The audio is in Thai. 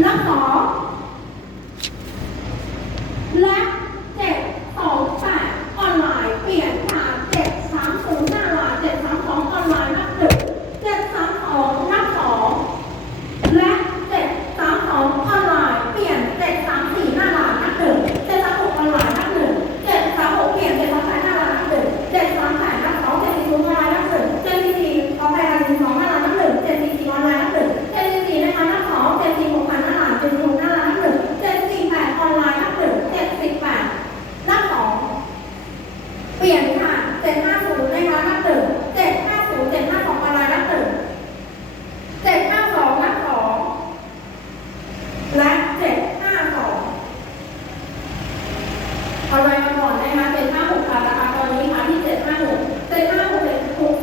และหองและ ลี่ยนค่ะเจ็ดห้านนะคะนักหนึ่งเจ็ดห้นร้าองนไลนักหนึ่งเจ็นักสองและ752ดองไรมาก่อนนะคะ756ราคาตอนนี้ค่ะที่751 751